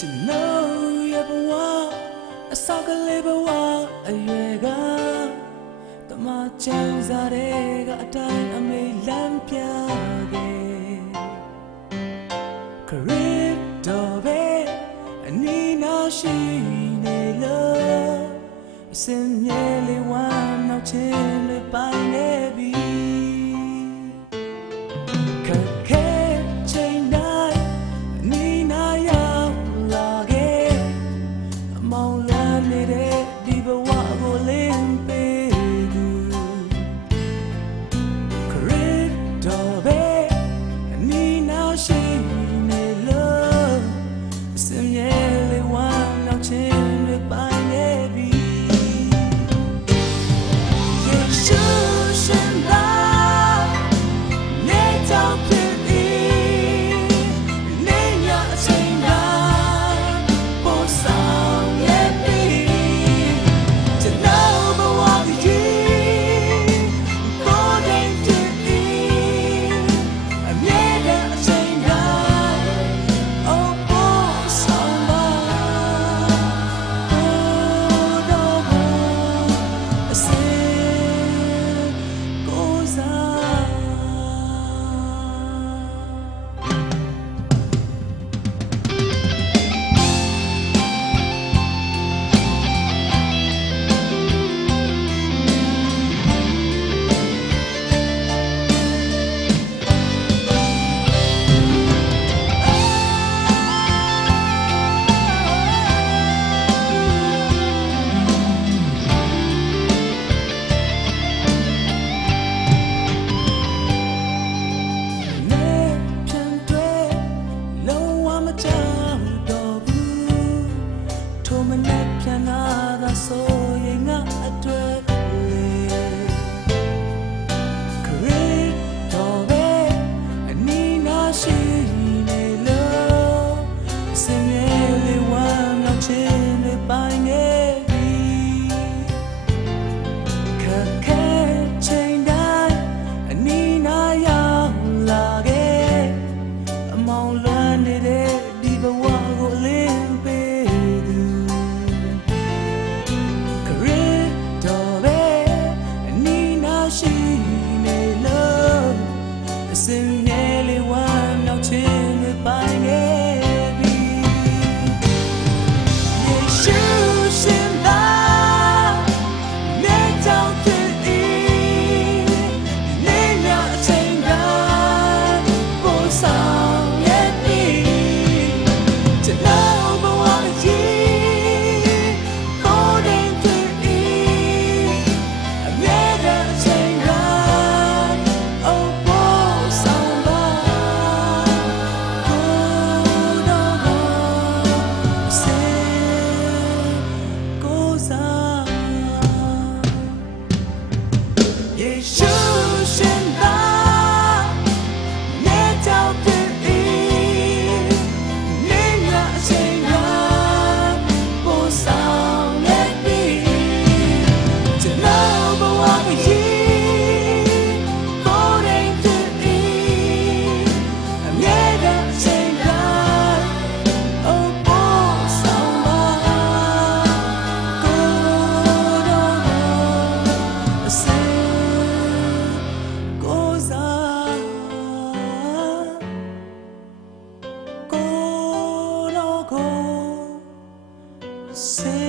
ကျွန်တော်ရဘဝအစကလေးဘဝအရွယ်ကတမချင်းစားတဲ့ကအတိုင်းအမေလမ်းပြတဲ့ခရစ်တော်ပဲအနီနာရှိနေလို့အစင်းမြေလေးဝမ်းနောက်ချင်းလေးပိုင်းနဲ့ say See?